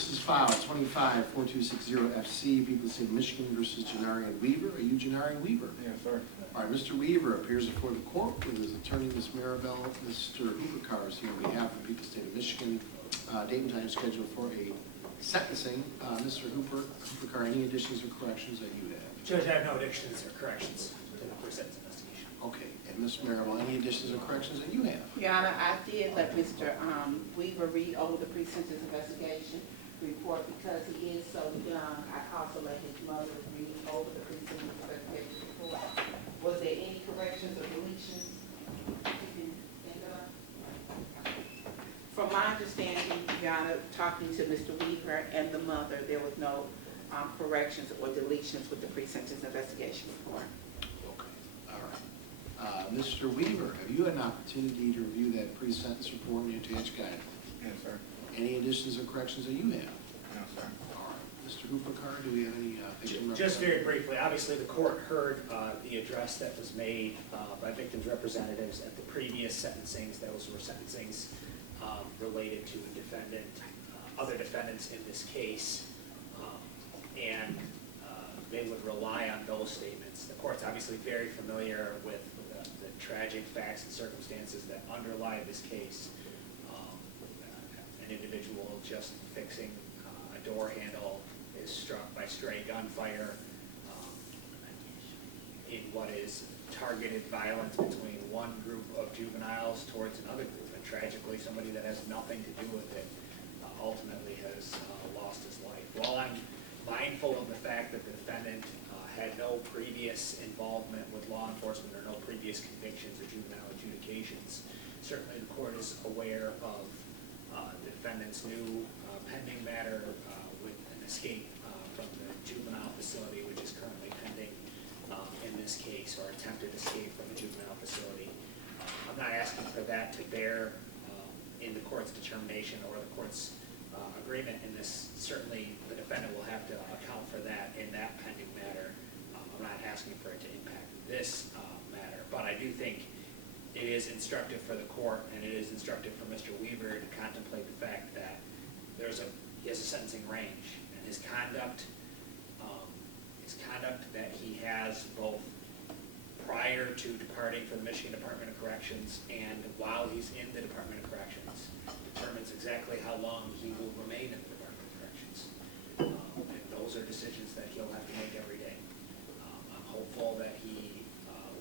This is file 25-4260 FC, People of the State of Michigan versus Janarian Weaver. Are you Janarian Weaver? Yes, sir. All right, Mr. Weaver appears before the court with his attorney, Ms. Maribel. Mr. Hoopercar is here on behalf of the people of the State of Michigan. Date and time scheduled for a sentencing. Mr. Hoopercar, any additions or corrections that you have? Judge, I have no additions or corrections to the pre-sentence investigation. Okay, and Ms. Maribel, any additions or corrections that you have? Your Honor, I did let Mr. Weaver read over the pre-sentence investigation report because he is so young. I also let his mother read over the pre-sentence investigation report. Was there any corrections or deletions? From my understanding, Your Honor, talking to Mr. Weaver and the mother, there was no corrections or deletions with the pre-sentence investigation report. Okay, all right. Mr. Weaver, have you had an opportunity to review that pre-sentence report and the attached guidelines? Yes, sir. Any additions or corrections that you have? No, sir. All right. Mr. Hoopercar, do we have any? Just very briefly, obviously the court heard the address that was made by victims' representatives at the previous sentencings. Those were sentencings related to defendant, other defendants in this case, and they would rely on those statements. The court's obviously very familiar with the tragic facts and circumstances that underlie this case. An individual just fixing a door handle is struck by stray gunfire in what is targeted violence between one group of juveniles towards another group. And tragically, somebody that has nothing to do with it ultimately has lost his life. While I'm mindful of the fact that the defendant had no previous involvement with law enforcement or no previous convictions or juvenile adjudications, certainly the court is aware of the defendant's new pending matter with an escape from the juvenile facility, which is currently pending in this case, or attempted escape from the juvenile facility. I'm not asking for that to bear in the court's determination or the court's agreement in this. Certainly the defendant will have to account for that in that pending matter. I'm not asking for it to impact this matter, but I do think it is instructive for the court and it is instructive for Mr. Weaver to contemplate the fact that he has a sentencing range, and his conduct that he has both prior to departing from the Michigan Department of Corrections and while he's in the Department of Corrections determines exactly how long he will remain in the Department of Corrections. And those are decisions that he'll have to make every day. I'm hopeful that he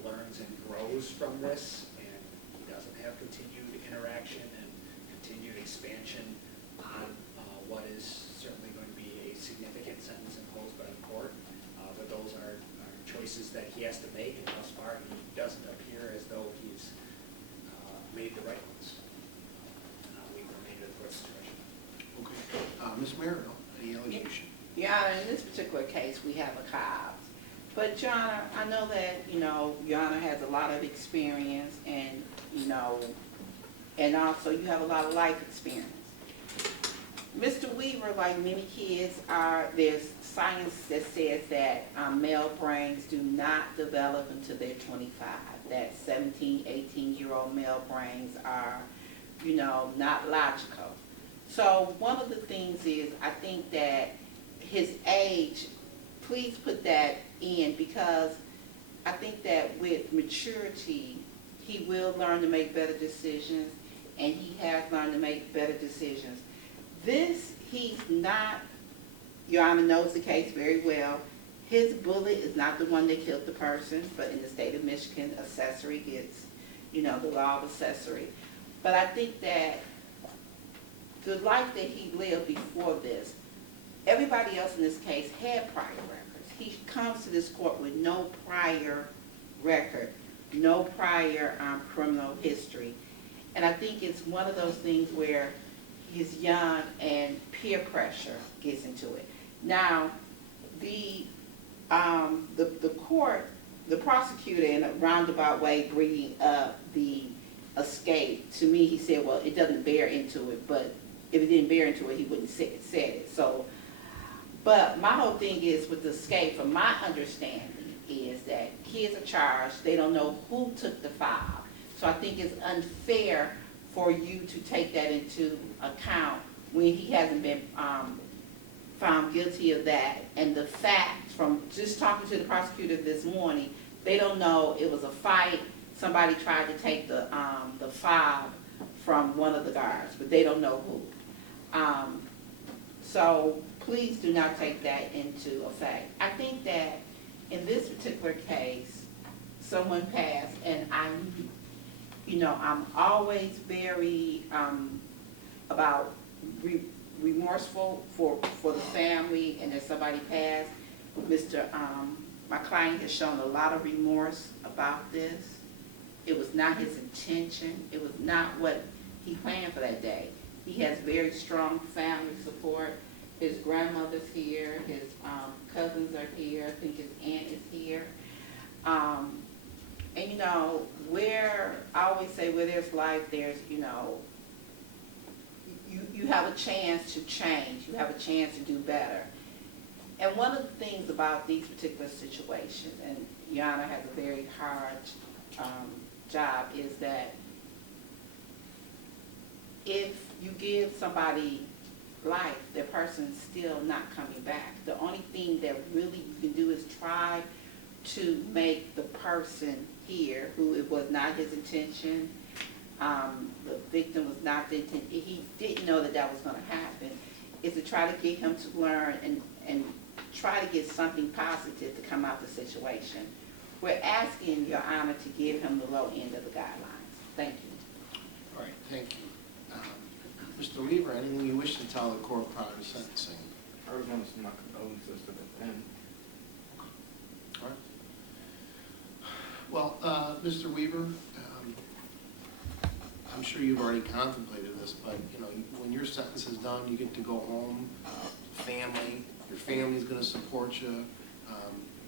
learns and grows from this, and he doesn't have continued interaction and continued expansion on what is certainly going to be a significant sentence imposed by the court. But those are choices that he has to make, and thus far he doesn't appear as though he's made the right ones. We remain at the court's discretion. Okay. Ms. Maribel, any allegation? Your Honor, in this particular case, we have a cause. But, Your Honor, I know that, Your Honor has a lot of experience and, and also you have a lot of life experience. Mr. Weaver, like many kids, there's science that says that male brains do not develop until they're 25. That 17, 18-year-old male brains are, not logical. So one of the things is, I think that his age, please put that in, because I think that with maturity, he will learn to make better decisions, and he has learned to make better decisions. This, he's not, Your Honor knows the case very well. His bullet is not the one that killed the person, but in the state of Michigan, accessory gets, the law of accessory. But I think that the life that he lived before this, everybody else in this case had prior records. He comes to this court with no prior record, no prior criminal history. And I think it's one of those things where he's young and peer pressure gets into it. Now, the court, the prosecutor in a roundabout way bringing up the escape, to me he said, well, it doesn't bear into it, but if it didn't bear into it, he wouldn't said it. So, but my whole thing is with the escape, from my understanding, is that kids are charged, they don't know who took the file. So I think it's unfair for you to take that into account when he hasn't been found guilty of that. And the fact, from just talking to the prosecutor this morning, they don't know it was a fight. Somebody tried to take the fob from one of the guards, but they don't know who. So please do not take that into effect. I think that in this particular case, someone passed, and I'm always very about remorseful for the family, and that somebody passed. My client has shown a lot of remorse about this. It was not his intention. It was not what he planned for that day. He has very strong family support. His grandmother's here. His cousins are here. I think his aunt is here. And where I always say, where there's life, there's you have a chance to change. You have a chance to do better. And one of the things about these particular situations, and Yana has a very hard job, is that if you give somebody life, that person's still not coming back. The only thing that really you can do is try to make the person here, who it was not his intention, the victim was not the intent, he didn't know that was going to happen, is to try to get him to learn and try to get something positive to come out of the situation. We're asking Your Honor to give him the low end of the guidelines. Thank you. All right, thank you. Mr. Weaver, anything you wish to tell the court prior to sentencing? I was going to send my condolences to the family. All right. Well, Mr. Weaver, I'm sure you've already contemplated this, but when your sentence is done, you get to go home, family. Your family's going to support you.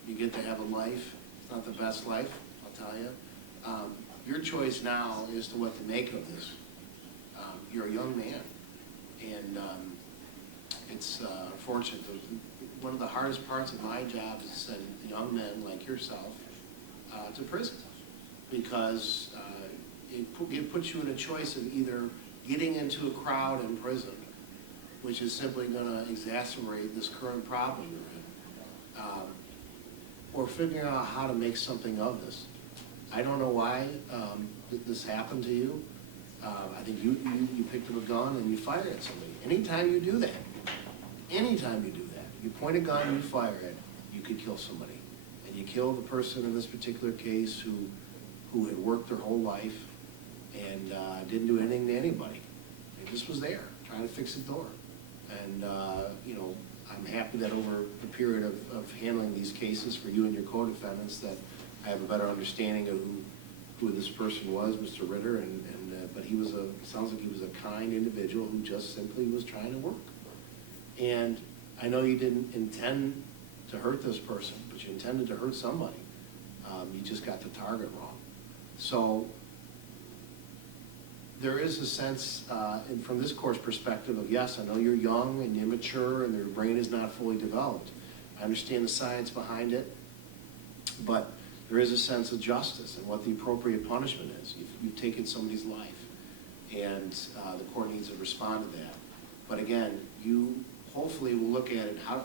You get to have a life. It's not the best life, I'll tell you. Your choice now is to what to make of this. You're a young man, and it's unfortunate. One of the hardest parts of my job is to send young men like yourself to prison, because it puts you in a choice of either getting into a crowd in prison, which is simply going to exacerbate this current problem you're in, or figuring out how to make something of this. I don't know why this happened to you. I think you picked up a gun and you fired at somebody. Anytime you do that, you point a gun, you fire it, you could kill somebody. And you kill the person in this particular case who had worked their whole life and didn't do anything to anybody. They just was there, trying to fix the door. And, I'm happy that over the period of handling these cases for you and your co-defendants, that I have a better understanding of who this person was, Mr. Ritter, but sounds like he was a kind individual who just simply was trying to work. And I know you didn't intend to hurt this person, but you intended to hurt somebody. You just got the target wrong. So there is a sense, and from this court's perspective, of yes, I know you're young and immature and your brain is not fully developed. I understand the science behind it, but there is a sense of justice and what the appropriate punishment is. You've taken somebody's life, and the court needs to respond to that. But again, you hopefully will look at it, how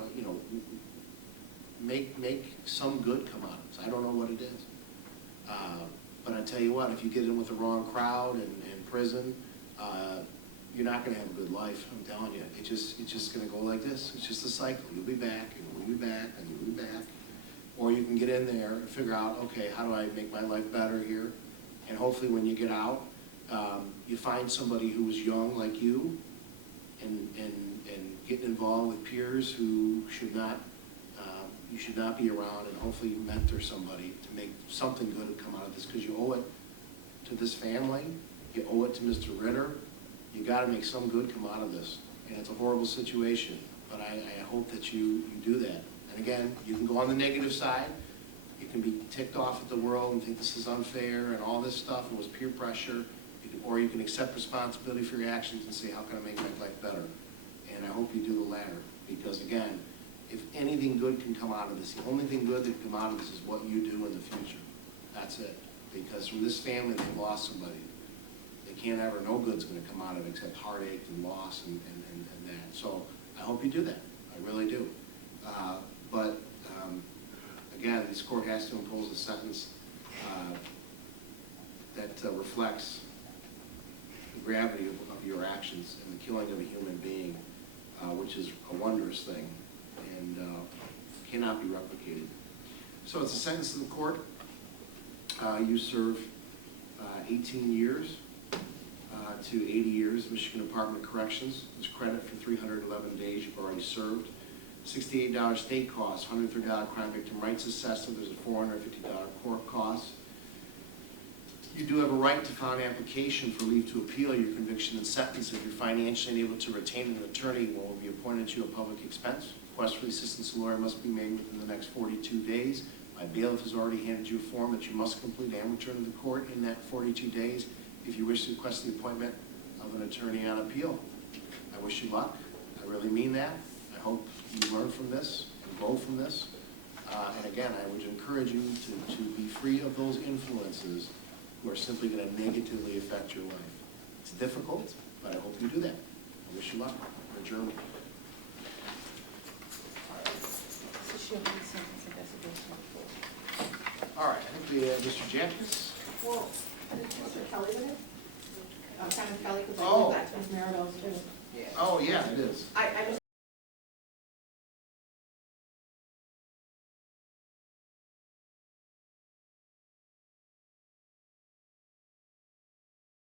make some good come out of this. I don't know what it is, but I tell you what, if you get in with the wrong crowd and prison, you're not going to have a good life. I'm telling you, it's just going to go like this. It's just a cycle. You'll be back, and you'll be back, and you'll be back. Or you can get in there and figure out, okay, how do I make my life better here? And hopefully when you get out, you find somebody who's young like you and get involved with peers who you should not be around, and hopefully you mentor somebody to make something good come out of this, because you owe it to this family, you owe it to Mr. Ritter. You got to make some good come out of this. And it's a horrible situation, but I hope that you do that. And again, you can go on the negative side. You can be ticked off at the world and think this is unfair and all this stuff, and it was peer pressure. Or you can accept responsibility for your actions and say, how can I make my life better? And I hope you do the latter, because again, if anything good can come out of this, the only thing good that can come out of this is what you do in the future. That's it. Because from this family, they've lost somebody. They can't no good's going to come out of it except heartache and loss and that. So I hope you do that. I really do. But again, this court has to impose a sentence that reflects the gravity of your actions and the killing of a human being, which is a wondrous thing and cannot be replicated. So it's a sentence in the court. You serve 18 years to 80 years, Michigan Department of Corrections. There's credit for 311 days you've already served. $68 state costs, $130 crime victim rights assessment. There's a $450 court cost. You do have a right to file an application for leave to appeal your conviction and sentence if you're financially unable to retain an attorney who will be appointed to you a public expense. Request for the assistance of a lawyer must be made within the next 42 days. My bailiff has already handed you a form that you must complete and return to the court in that 42 days if you wish to request the appointment of an attorney on appeal. I wish you luck. I really mean that. I hope you learn from this and grow from this. And again, I would encourage you to be free of those influences who are simply going to negatively affect your life. It's difficult, but I hope you do that. I wish you luck. Adjourned. All right, I think we have Mr. Jacobs. Well, Mr. Kelly with it? Kevin Kelly, because I Oh. think that's Ms. Maribel's too. Oh, yeah, it is. I just